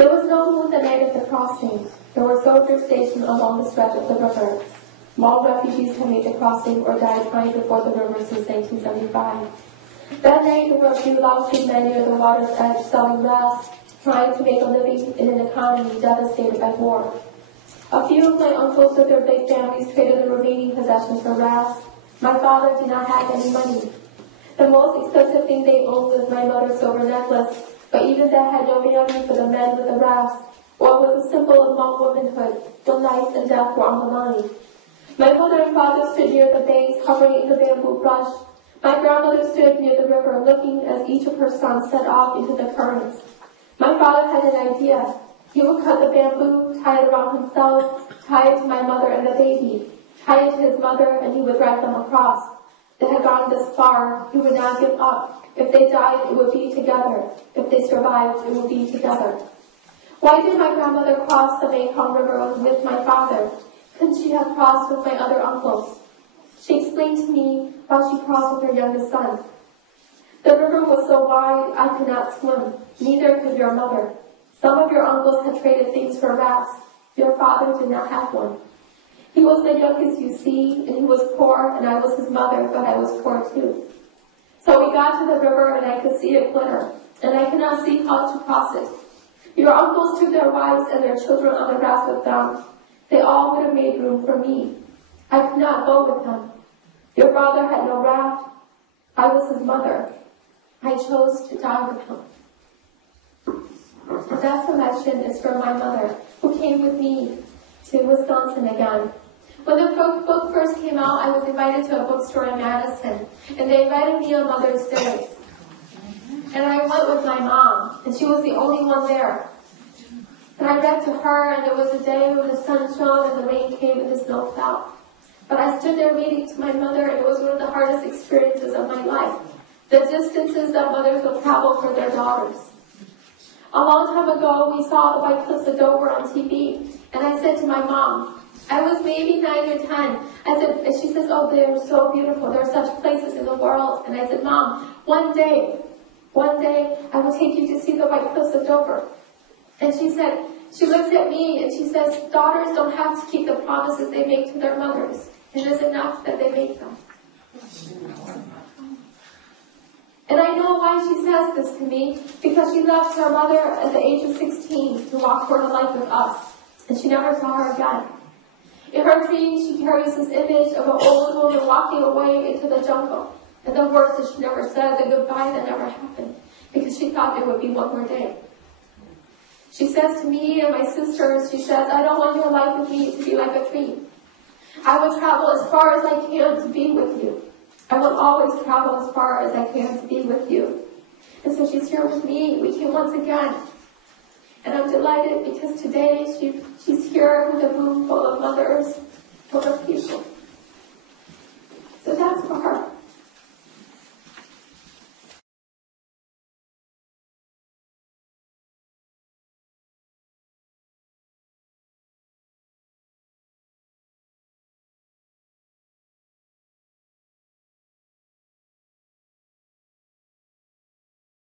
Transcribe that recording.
There was no moon the night of the crossing. There were soldiers stationed along the stretch of the river. Small refugees had made the crossing or died trying to ford the river since 1975. That night there were a few lounging men near the water's edge selling rafts, trying to make a living in an economy devastated by war. A few of my uncles with their big families traded the remaining possessions for rafts. My father did not have any money. The most expensive thing they owned was my mother's silver necklace, but even that had no value for the men with the rafts. What was a symbol of Hmong womanhood, when life and death were on the line. My mother and father stood near the banks, hovering in the bamboo brush. My grandmother stood near the river, looking as each of her sons set off into the currents. My father had an idea. He would cut the bamboo, tie it around himself, tie it to my mother and the baby, tie it to his mother, and he would drag them across. They had gone this far, he would not give up. If they died, it would be together. If they survived, it would be together. Why did my grandmother cross the Mekong River with my father? Couldn't she have crossed with my other uncles? She explained to me how she crossed with her youngest son. The river was so wide, I could not swim. Neither could your mother. Some of your uncles had traded things for rafts. Your father did not have one. He was the youngest, you see, and he was poor, and I was his mother, but I was poor too. So we got to the river, and I could see it glitter, and I could not see how to cross it. Your uncles took their wives and their children on the raft with them. They all would have made room for me. I could not go with them. Your father had no raft. I was his mother. I chose to die with him. And that selection is for my mother, who came with me to Wisconsin again. When the book first came out, I was invited to a bookstore in Madison, and they invited me on Mother's Day. And I went with my mom, and she was the only one there. And I read to her, and it was a day when the sun shone and the rain came and the snow fell. But I stood there reading to my mother, and it was one of the hardest experiences of my life. The distances that mothers will travel for their daughters. A long time ago, we saw the White Cliffs of Dover on TV, and I said to my mom, I was maybe 9 or 10. And she says, oh, they're so beautiful. There are such places in the world. And I said, Mom, one day, I will take you to see the White Cliffs of Dover. And she said, she looks at me and she says, daughters don't have to keep the promises they make to their mothers. It is enough that they make them. And I know why she says this to me, because she left her mother at the age of 16 to walk for her life with us, and she never saw her again. In her dreams, she carries this image of an old woman walking away into the jungle, and the words that she never said, the goodbye that never happened, because she thought there would be one more day. She says to me and my sisters, she says, I don't want your life with me to be like a dream. I will travel as far as I can to be with you. I will always travel as far as I can to be with you. And so she's here with me. We came once again. And I'm delighted because today she's here with a room full of mothers, full of people. So that's for her.